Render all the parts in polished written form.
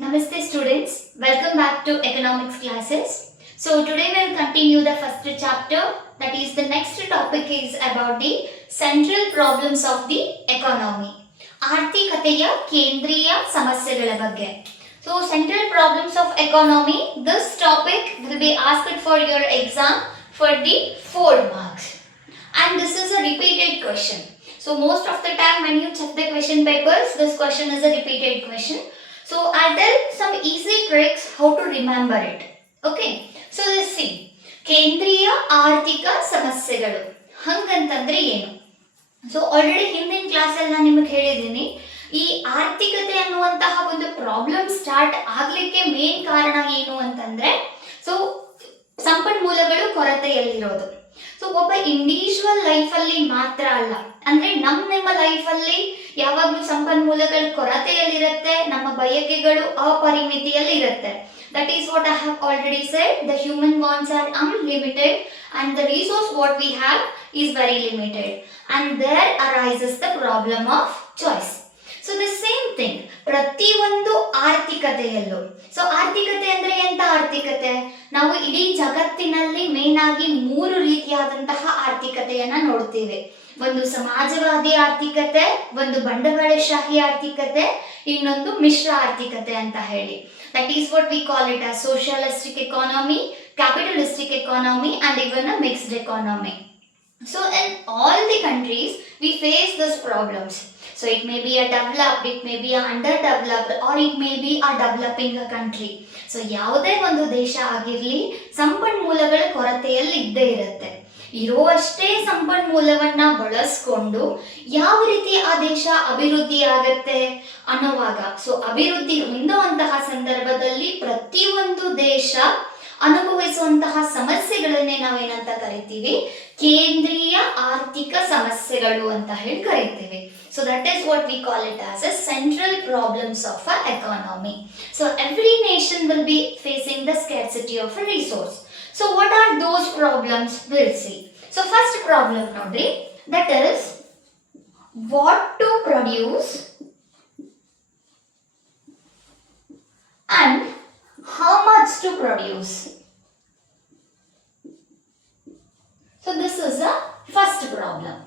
Namaste students, welcome back to economics classes. So today we will continue the first chapter, that is the next topic is about the central problems of the economy. ಆರ್ಥಿಕತೆಯ ಕೇಂದ್ರೀಯ ಸಮಸ್ಯೆಗಳ ಬಗ್ಗೆ. So central problems of economy, this topic will be asked for your exam for the 4 marks. And this is a repeated question. So most of the time when you check the question papers, this question is a repeated question. So I'll tell some easy tricks how to remember it. Okay. So let's see. ಕೇಂದ್ರೀಯ ಆರ್ಥಿಕ ಸಮಸ್ಯೆಗಳು ಹಂಗಂತಂದ್ರೆ ಏನು? So already ಹಿಂದಿನ ಕ್ಲಾಸಲ್ಲಿ ನಾನು ನಿಮಗೆ ಹೇಳಿದ್ದೀನಿ, ಈ ಆರ್ಥಿಕತೆ ಅನ್ನುವಂತಹ ಒಂದು ಪ್ರಾಬ್ಲಮ್ ಸ್ಟಾರ್ಟ್ ಆಗ್ಲಿಕ್ಕೆ ಮೇನ್ ಕಾರಣ ಏನು ಅಂತಂದ್ರೆ ಸೊ ಸಂಪನ್ಮೂಲಗಳು ಕೊರತೆಯಲ್ಲಿರೋದು. ಸೊ ಒಬ್ಬ ಇಂಡಿವಿಜುವಲ್ ಲೈಫಲ್ಲಿ ಮಾತ್ರ ಅಲ್ಲ, ಅಂದ್ರೆ ನಿಮ್ಮ ಲೈಫಲ್ಲಿ ಯಾವಾಗಲೂ ಸಂಪನ್ಮೂಲಗಳ ಕೊರತೆಯಲ್ಲಿರುತ್ತೆ, ನಮ್ಮ ಬಯಕೆಗಳು ಅಪರಿಮಿತಿಯಲ್ಲಿ ಇರುತ್ತೆ. That is what I have already said. The human wants are unlimited and the resource what we have is very limited. And there arises the problem of choice. So the same thing, ಪ್ರತಿಯೊಂದು ಆರ್ಥಿಕತೆಯಲ್ಲೂ. So ಆರ್ಥಿಕತೆ ಅಂದ್ರೆ ಎಂತ ಆರ್ಥಿಕತೆ? ನಾವು ಇಡೀ ಜಗತ್ತಿನಲ್ಲಿ main ಆಗಿ 3 ರೀತಿಯಾದಂತಹ ಆರ್ಥಿಕತೆಯನ್ನ ನೋಡ್ತೀವಿ. ಒಂದು ಸಮಾಜವಾದಿ ಆರ್ಥಿಕತೆ, ಒಂದು ಬಂಡವಾಳಶಾಹಿ ಆರ್ಥಿಕತೆ, ಇನ್ನೊಂದು ಮಿಶ್ರ ಆರ್ಥಿಕತೆ ಅಂತ ಹೇಳಿ. That is what we call it as socialistic economy, capitalistic economy and even a mixed economy. So in all the countries we face these problems. So it may be a developed, it may be a underdeveloped or it may be a developing a country. So ಯಾವುದೇ ಒಂದು ದೇಶ ಆಗಿರಲಿ ಸಂಪನ್ಮೂಲಗಳ ಕೊರತೆಯಲ್ಲಿ ಇದ್ದೇ ಇರುತ್ತೆ. ಇರುವಷ್ಟೇ ಸಂಪನ್ಮೂಲವನ್ನ ಬಳಸ್ಕೊಂಡು ಯಾವ ರೀತಿ ಆ ದೇಶ ಅಭಿವೃದ್ಧಿ ಆಗತ್ತೆ ಅನ್ನುವಾಗ, ಸೊ ಅಭಿವೃದ್ಧಿ ಹೊಂದುವಂತಹ ಸಂದರ್ಭದಲ್ಲಿ ಪ್ರತಿಯೊಂದು ದೇಶ ಅನುಭವಿಸುವಂತಹ ಸಮಸ್ಯೆಗಳನ್ನೇ ನಾವೇನಂತ ಕರಿತೀವಿ, ಕೇಂದ್ರೀಯ ಆರ್ಥಿಕ ಸಮಸ್ಯೆಗಳು ಅಂತ ಹೇಳಿ ಕರಿತೀವಿ. So that is what we call it as a central problems of a economy. So every nation will be facing the scarcity of a resource. So what are those problems? We'll see. So first problem nodri, that is what to produce and how much to produce. So this is the first problem.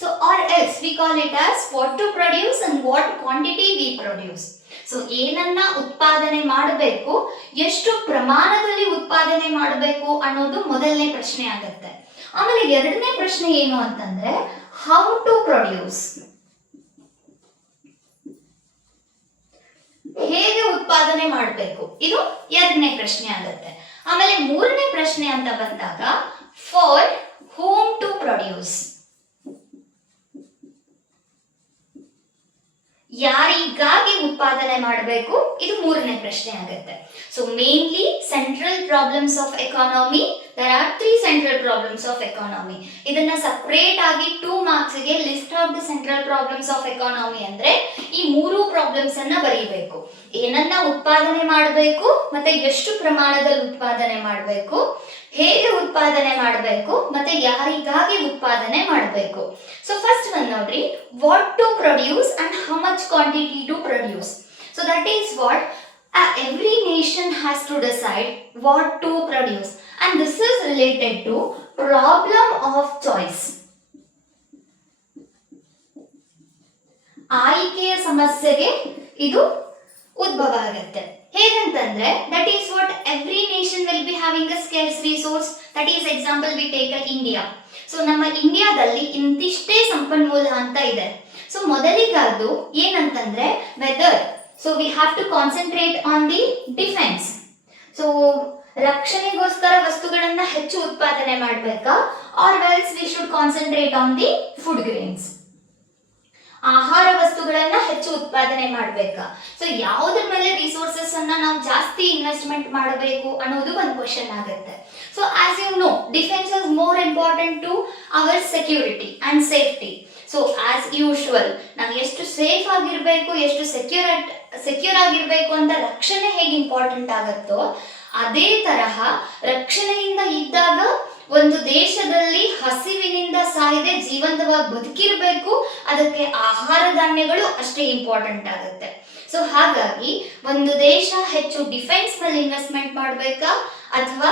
So or else we call it as what to produce and what quantity we produce. So ಏನನ್ನ ಉತ್ಪಾದನೆ ಮಾಡಬೇಕು, ಎಷ್ಟು ಪ್ರಮಾಣದಲ್ಲಿ ಉತ್ಪಾದನೆ ಮಾಡಬೇಕು ಅನ್ನೋದು ಮೊದಲನೇ ಪ್ರಶ್ನೆ ಆಗುತ್ತೆ. ಆಮೇಲೆ ಎರಡನೇ ಪ್ರಶ್ನೆ ಏನು ಅಂತಂದ್ರೆ ಹೌ ಟು ಪ್ರೊಡ್ಯೂಸ್, ಹೇಗೆ ಉತ್ಪಾದನೆ ಮಾಡಬೇಕು, ಇದು ಎರಡನೇ ಪ್ರಶ್ನೆ ಆಗುತ್ತೆ. ಆಮೇಲೆ ಮೂರನೇ ಪ್ರಶ್ನೆ ಅಂತ ಬಂದಾಗ ಫಾರ್ ಹೋಮ್ ಟು ಪ್ರೊಡ್ಯೂಸ್, ಯಾರಿಗಾಗಿ ಉತ್ಪಾದನೆ ಮಾಡಬೇಕು, ಇದು ಮೂರನೇ ಪ್ರಶ್ನೆ ಆಗುತ್ತೆ. So mainly central problems of economy, there are 3 central problems of economy. ಇದನ್ನ ಸಪರೇಟ್ ಆಗಿ 2 ಮಾರ್ಕ್ಸ್ ಗೆ list of the central problems of economy ಅಂದ್ರೆ ಈ 3 ಪ್ರಾಬ್ಲಮ್ಸ್ ಅನ್ನ ಬರೀಬೇಕು. ಏನನ್ನ ಉತ್ಪಾದನೆ ಮಾಡಬೇಕು, ಮತ್ತೆ ಎಷ್ಟು ಪ್ರಮಾಣದಲ್ಲಿ ಉತ್ಪಾದನೆ ಮಾಡಬೇಕು, ಹೇಗೆ ಉತ್ಪಾದನೆ ಮಾಡಬೇಕು, ಮತ್ತೆ ಯಾರಿಗಾಗಿ ಉತ್ಪಾದನೆ ಮಾಡಬೇಕು. ಸೊ ಫಸ್ಟ್ ಒನ್ ನೋಡ್ರಿ, what to produce and how much quantity to produce. So that is what every nation has to decide what to produce, and this is related to problem of choice. ಆಯ್ಕೆಯ ಸಮಸ್ಯೆಗೆ ಇದು ಉದ್ಭವ ಆಗುತ್ತೆ. ಹೇಗಂತಂದ್ರೆ that is what every nation will be having a scarce resource. That is example we take India. So ನಮ್ಮ ಇಂಡಿಯಾದಲ್ಲಿ ಇಂತಿಷ್ಟೇ ಸಂಪನ್ಮೂಲ ಅಂತ ಇದೆ. ಸೊ ಮೊದಲಿಗಾದ್ದು ಏನಂತಂದ್ರೆ weather, so we have to concentrate on the defense. so ರಕ್ಷಣೆಗೋಸ್ಕರ ವಸ್ತುಗಳನ್ನ ಹೆಚ್ಚು ಉತ್ಪಾದನೆ ಮಾಡಬೇಕಾ, or else we should concentrate on the food grains, ಆಹಾರ ವಸ್ತುಗಳನ್ನ ಹೆಚ್ಚು ಉತ್ಪಾದನೆ ಮಾಡಬೇಕಾ. ಸೊ ಯಾವುದ್ರ ಮೇಲೆ ರಿಸೋರ್ಸಸ್ ಅನ್ನ ನಾವು ಜಾಸ್ತಿ ಇನ್ವೆಸ್ಟ್ಮೆಂಟ್ ಮಾಡಬೇಕು ಅನ್ನೋದು ಒಂದು ಕ್ವೆಶ್ಚನ್ ಆಗುತ್ತೆ. So as you know, defence is more important to our security and safety. So as usual ನಾವು ಎಷ್ಟು ಸೇಫ್ ಆಗಿರ್ಬೇಕು, ಎಷ್ಟು ಸೆಕ್ಯೂರ್ ಆಗಿರ್ಬೇಕು ಅಂತ ರಕ್ಷಣೆ ಹೇಗೆ ಇಂಪಾರ್ಟೆಂಟ್ ಆಗುತ್ತೋ ಅದೇ ತರಹ ರಕ್ಷಣೆಯಿಂದ ಇದ್ದಾಗ ಒಂದು ದೇಶದಲ್ಲಿ ಹಸಿವಿನಿಂದ ಸಾಯದೆ ಜೀವಂತವಾಗಿ ಬದುಕಿರಬೇಕು, ಅದಕ್ಕೆ ಆಹಾರ ಧಾನ್ಯಗಳು ಅಷ್ಟೇ ಇಂಪಾರ್ಟೆಂಟ್ ಆಗುತ್ತೆ. ಸೊ ಹಾಗಾಗಿ ಒಂದು ದೇಶ ಹೆಚ್ಚು ಡಿಫೆನ್ಸ್ ಮೇಲೆ ಇನ್ವೆಸ್ಟ್ಮೆಂಟ್ ಮಾಡಬೇಕಾ ಅಥವಾ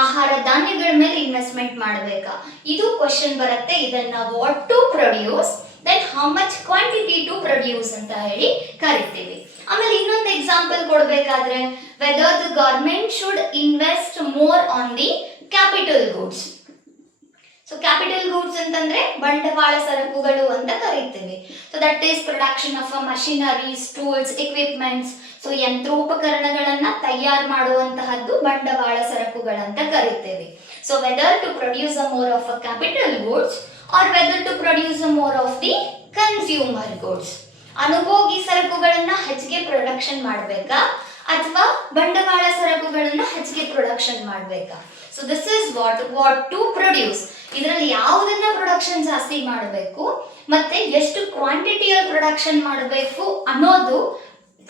ಆಹಾರ ಧಾನ್ಯಗಳ ಮೇಲೆ ಇನ್ವೆಸ್ಟ್ಮೆಂಟ್ ಮಾಡಬೇಕಾ, ಇದು ಕ್ವಶನ್ ಬರುತ್ತೆ. ಇದನ್ನ what to produce then how much quantity to produce ಅಂತ ಹೇಳಿ ಕರಿತೀವಿ. ಆಮೇಲೆ ಇನ್ನೊಂದು ಎಕ್ಸಾಂಪಲ್ ಕೊಡಬೇಕಾದ್ರೆ whether the government should invest more on the capital goods. So capital goods ಅಂತಂದ್ರೆ ಬಂಡವಾಳ ಸರಕುಗಳು ಅಂತ ಕರೀತೀವಿ. So that is production of machineries, tools, equipments. So ಯಂತ್ರೋಪಕರಣಗಳನ್ನ ತಯಾರು ಮಾಡುವಂತಹದ್ದು ಬಂಡವಾಳ ಸರಕುಗಳಂತ ಕರೀತೇವೆ. So weather to produce a more of a capital goods or whether to produce a more of the consumer goods. ಅನುಭೋಗಿ ಸರಕುಗಳನ್ನ ಹೆಚ್ಚಿಗೆ ಪ್ರೊಡಕ್ಷನ್ ಮಾಡಬೇಕಾ ಅಥವಾ ಬಂಡವಾಳ ಸರಕುಗಳನ್ನ ಹೆಚ್ಚಿಗೆ ಪ್ರೊಡಕ್ಷನ್ ಮಾಡಬೇಕಾ? So this is what to produce. ಇದರಲ್ಲಿ ಯಾವುದನ್ನ ಪ್ರೊಡಕ್ಷನ್ ಜಾಸ್ತಿ ಮಾಡಬೇಕು ಮತ್ತೆ ಎಷ್ಟು ಕ್ವಾಂಟಿಟಿಯಲ್ಲಿ ಪ್ರೊಡಕ್ಷನ್ ಮಾಡಬೇಕು ಅನ್ನೋದು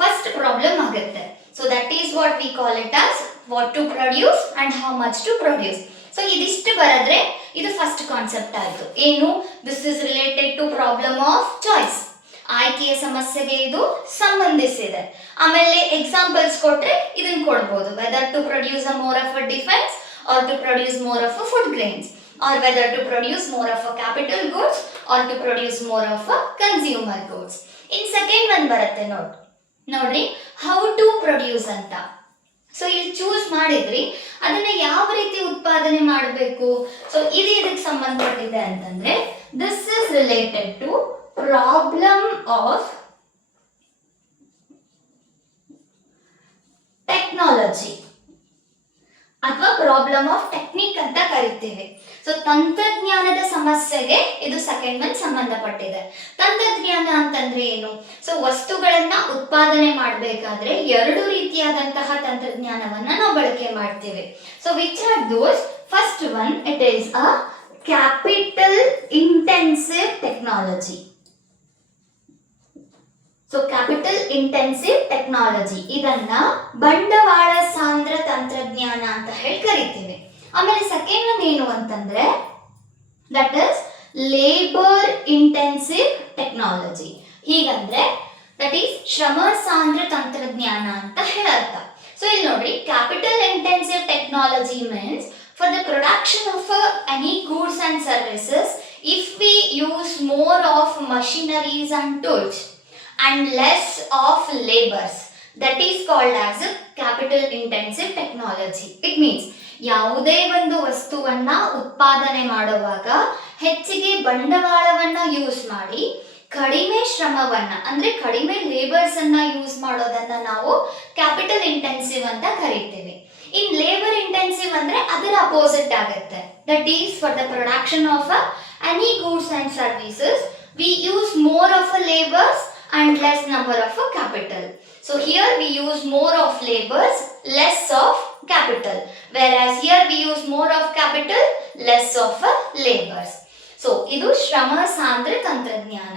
ಫಸ್ಟ್ ಪ್ರಾಬ್ಲಮ್ ಆಗುತ್ತೆ. So that is what we call it as what to produce and how much to produce. So ಇದಿಷ್ಟು ಬರೆದ್ರೆ ಇದು ಫಸ್ಟ್ ಕಾನ್ಸೆಪ್ಟ್ ಆಯ್ತು. ಏನು? This is related to problem of choice. ಆಯ್ಕೆಯ ಸಮಸ್ಯೆಗೆ ಇದು ಸಂಬಂಧಿಸಿದೆ. ಆಮೇಲೆ ಎಕ್ಸಾಂಪಲ್ಸ್ ಕೊಟ್ರೆ ಇದನ್ನ ಕೊಡ್ಬೋದು. Whether to produce a more of a defence or to produce more of a food grains, or whether to produce more of a capital goods or to produce more of a consumer goods. In second one ಬರುತ್ತೆ ನೋಡ್ರಿ how to produce ಅಂತ. So ಇಲ್ಲಿ choose ಮಾಡಿದ್ರಿ ಅದನ್ನ ಯಾವ ರೀತಿ ಉತ್ಪಾದನೆ ಮಾಡಬೇಕು. ಸೊ ಇದು ಇದಕ್ಕೆ ಸಂಬಂಧಪಟ್ಟಿದೆ ಅಂತಂದ್ರೆ this is related to problem of technology ಅಥವಾ ಪ್ರಾಬ್ಲಮ್ ಆಫ್ ಟೆಕ್ನಿಕ್ ಅಂತ ಕರಿತೀವಿ. ಸೊ ತಂತ್ರಜ್ಞಾನದ ಸಮಸ್ಯೆಗೆ ಇದು ಸೆಕೆಂಡ್ ಒನ್ ಸಂಬಂಧಪಟ್ಟಿದೆ. ತಂತ್ರಜ್ಞಾನ ಅಂತಂದ್ರೆ ಏನು? ಸೊ ವಸ್ತುಗಳನ್ನ ಉತ್ಪಾದನೆ ಮಾಡಬೇಕಾದ್ರೆ ಎರಡು ರೀತಿಯಾದಂತಹ ತಂತ್ರಜ್ಞಾನವನ್ನ ನಾವು ಬಳಕೆ ಮಾಡ್ತೀವಿ. So which are those? First one it is a capital intensive technology. So capital intensive technology ಇದನ್ನ ಬಂಡವಾಳ ಸಾಂದ್ರ ತಂತ್ರಜ್ಞಾನ ಅಂತ ಹೇಳಿ ಕರಿತೀವಿ. ಆಮೇಲೆ ಸೆಕೆಂಡ್ ಒನ್ ಏನು ಅಂತಂದ್ರೆ that is labour intensive technology. ಹೀಗಂದ್ರೆ that is ಶ್ರಮ ಸಾಂದ್ರ ತಂತ್ರಜ್ಞಾನ ಅಂತ ಹೇಳರ್ಥ. ಸೊ ಇಲ್ಲಿ ನೋಡ್ರಿ, capital intensive technology means for the production of any goods and services if we use more of machineries and tools and less of labors, that is called as a capital intensive technology. It means ಯಾವುದೇ ಒಂದು ವಸ್ತುವನ್ನ ಉತ್ಪಾದನೆ ಮಾಡುವಾಗ ಹೆಚ್ಚಿಗೆ ಬಂಡವಾಳವನ್ನ use ಮಾಡಿ ಕಡಿಮೆ ಶ್ರಮವನ್ನ ಅಂದ್ರೆ ಕಡಿಮೆ ಲೇಬರ್ಸ್ ಅನ್ನ ಯೂಸ್ ಮಾಡೋದನ್ನ ನಾವು ಕ್ಯಾಪಿಟಲ್ ಇಂಟೆನ್ಸಿವ್ ಅಂತ ಕರಿತೀವಿ. ಇನ್ ಲೇಬರ್ ಇಂಟೆನ್ಸಿವ್ ಅಂದ್ರೆ ಅದರ ಅಪೋಸಿಟ್ ಆಗುತ್ತೆ. That is for the production of any goods and services we use more of a labours and less number of a capital. So here we use more of labors, less of capital, whereas here we use more of capital, less of labors. So ಇದು ಶ್ರಮ ಸಾಂದ್ರ ತಂತ್ರಜ್ಞಾನ.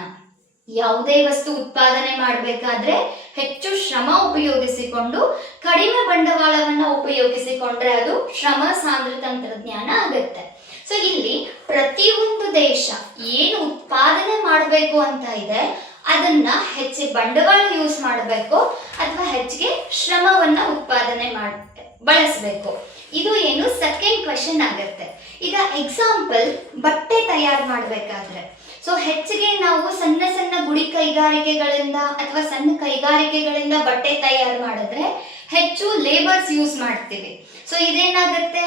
ಯಾವುದೇ ವಸ್ತು ಉತ್ಪಾದನೆ ಮಾಡಬೇಕಾದ್ರೆ ಹೆಚ್ಚು ಶ್ರಮ ಉಪಯೋಗಿಸಿಕೊಂಡು ಕಡಿಮೆ ಬಂಡವಾಳವನ್ನ ಉಪಯೋಗಿಸಿಕೊಂಡ್ರೆ ಅದು ಶ್ರಮ ಸಾಂದ್ರ ತಂತ್ರಜ್ಞಾನ ಆಗುತ್ತೆ. ಸೊ ಇಲ್ಲಿ ಪ್ರತಿಯೊಂದು ದೇಶ ಏನು ಉತ್ಪಾದನೆ ಮಾಡಬೇಕು ಅಂತ ಇದೆ ಅದನ್ನ ಹೆಚ್ಚಿಗೆ ಬಂಡವಾಳ ಯೂಸ್ ಮಾಡಬೇಕು ಅಥವಾ ಹೆಚ್ಚಿಗೆ ಶ್ರಮವನ್ನ ಉತ್ಪಾದನೆ ಬಳಸಬೇಕು. ಇದು ಏನು ಸೆಕೆಂಡ್ ಕ್ವೆಶ್ಚನ್ ಆಗುತ್ತೆ. ಈಗ ಎಕ್ಸಾಂಪಲ್ ಬಟ್ಟೆ ತಯಾರು ಮಾಡಬೇಕಾದ್ರೆ ಸೊ ಹೆಚ್ಚಿಗೆ ನಾವು ಸಣ್ಣ ಸಣ್ಣ ಗುಡಿ ಕೈಗಾರಿಕೆಗಳಿಂದ ಅಥವಾ ಸಣ್ಣ ಕೈಗಾರಿಕೆಗಳಿಂದ ಬಟ್ಟೆ ತಯಾರು ಮಾಡಿದ್ರೆ ಹೆಚ್ಚು ಲೇಬರ್ಸ್ ಯೂಸ್ ಮಾಡ್ತೀವಿ. ಸೊ ಇದೇನಾಗುತ್ತೆ?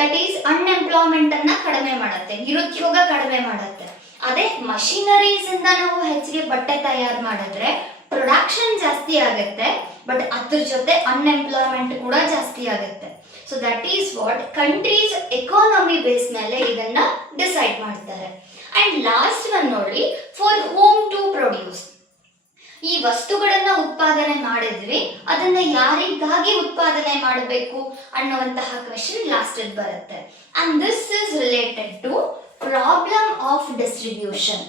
ದಟ್ ಈಸ್ ಅನ್ಎಂಪ್ಲಾಯ್ಮೆಂಟ್ ಅನ್ನ ಕಡಿಮೆ ಮಾಡುತ್ತೆ, ನಿರುದ್ಯೋಗ ಕಡಿಮೆ ಮಾಡುತ್ತೆ. ಅದೇ ಮಷಿನರೀಸ್ ಇಂದ ನಾವು ಹೆಚ್ಚಿಗೆ ಬಟ್ಟೆ ತಯಾರು ಮಾಡಿದ್ರೆ ಪ್ರೊಡಕ್ಷನ್ ಜಾಸ್ತಿ ಆಗುತ್ತೆ, ಬಟ್ ಅದ್ರ ಜೊತೆ ಅನ್ಎಂಪ್ಲಾಯ್ಮೆಂಟ್ ಕೂಡ ಜಾಸ್ತಿ ಆಗುತ್ತೆ. So that is what country's economy base ಮೇಲೆ ಇದನ್ನ ಡಿಸೈಡ್ ಮಾಡ್ತಾರೆ. ಅಂಡ್ ಲಾಸ್ಟ್ ಒನ್ ನೋಡಿ, ಫಾರ್ ಹೋಮ್ ಟು ಪ್ರೊಡ್ಯೂಸ್. ಈ ವಸ್ತುಗಳನ್ನ ಉತ್ಪಾದನೆ ಮಾಡಿದ್ವಿ, ಅದನ್ನ ಯಾರಿಗಾಗಿ ಉತ್ಪಾದನೆ ಮಾಡಬೇಕು ಅನ್ನುವಂತಹ ಕ್ವೆಶ್ಚನ್ ಲಾಸ್ಟ್ ಬರುತ್ತೆ. And this is related to problem of distribution.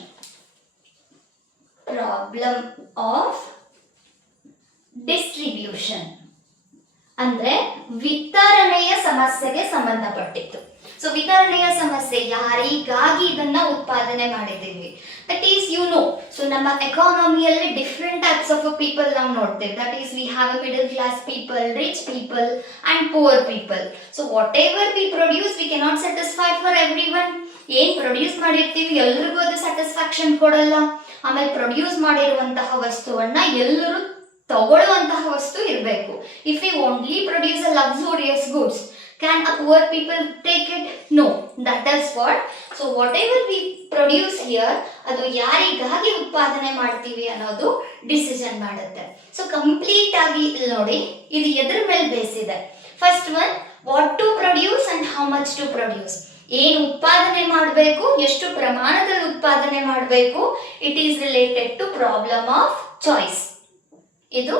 Problem of distribution ಅಂದ್ರೆ ವಿತರಣೆಯ ಸಮಸ್ಯೆಗೆ ಸಂಬಂಧಪಟ್ಟಿತ್ತು. ಸೊ ವಿತರಣೆಯ ಸಮಸ್ಯೆ, ಯಾರಿಗಾಗಿ ಇದನ್ನ ಉತ್ಪಾದನೆ ಮಾಡಿದ್ದೀವಿ, ದಟ್ ಈಸ್ ಸೊ ನಮ್ಮ ಎಕಾನಮಿಯಲ್ಲಿ ಡಿಫ್ರೆಂಟ್ ಟೈಪ್ಸ್ ಆಫ್ ಪೀಪಲ್ ನಾವು ನೋಡ್ತೇವೆ. That is we have a middle class people, rich people and poor people. So what ever we produce we cannot satisfy for every one. ಏನ್ produce ಮಾಡಿರ್ತೀವಿ ಎಲ್ರಿಗೂ ಅದು satisfaction ಕೊಡಲ್ಲ. ಆಮೇಲೆ produce ಮಾಡಿರುವಂತಹ ವಸ್ತುವನ್ನ ಎಲ್ಲರೂ ತಗೊಳ್ಳುವಂತಹ ವಸ್ತು ಇರಬೇಕು. If we only produce a luxurious goods, can a poor people take it? No, that is what. So whatever we produce here, ಅದು ಯಾರಿಗಾಗಿ ಉತ್ಪಾದನೆ ಮಾಡ್ತೀವಿ ಅನ್ನೋದು ಡಿಸಿಷನ್ ಮಾಡುತ್ತೆ. ಸೊ ಕಂಪ್ಲೀಟ್ ಆಗಿ ಇಲ್ಲಿ ನೋಡಿ, ಇದು ಎದ್ರ ಮೇಲೆ ಬೇಸಿದೆ. First one, what to produce and how much to produce. ಏನು ಉತ್ಪಾದನೆ ಮಾಡಬೇಕು, ಎಷ್ಟು ಪ್ರಮಾಣದಲ್ಲಿ ಉತ್ಪಾದನೆ ಮಾಡಬೇಕು. It is related to problem of choice. ಇದು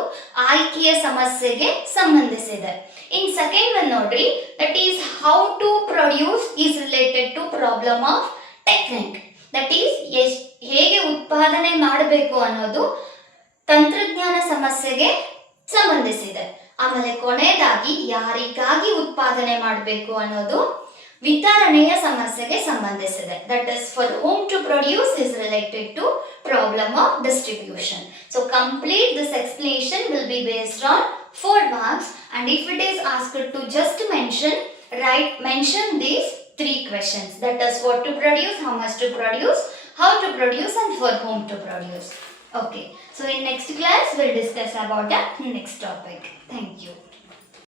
ಆಯ್ಕೆಯ ಸಮಸ್ಯೆಗೆ ಸಂಬಂಧಿಸಿದೆ. ಇನ್ ಸೆಕೆಂಡ್ ಒನ್ ನೋಡ್ರಿ, that is how to produce is related to problem of technique. That is ಹೇಗೆ ಉತ್ಪಾದನೆ ಮಾಡಬೇಕು ಅನ್ನೋದು ತಂತ್ರಜ್ಞಾನ ಸಮಸ್ಯೆಗೆ ಸಂಬಂಧಿಸಿದೆ. ಆಮೇಲೆ ಕೊನೆಯದಾಗಿ ಯಾರಿಗಾಗಿ ಉತ್ಪಾದನೆ ಮಾಡಬೇಕು ಅನ್ನೋದು ವಿತರಣೆಯ ಸಮಸ್ಯೆಗೆ ಸಂಬಂಧಿಸಿದೆ. That is for whom to produce is related to problem of distribution. So complete this explanation will be based on 4 marks, and if it is asked to just mention these 3 questions. That is what to produce, how much to produce, how to produce and for whom to produce. Okay, so in next class we'll discuss about the next topic. Thank you.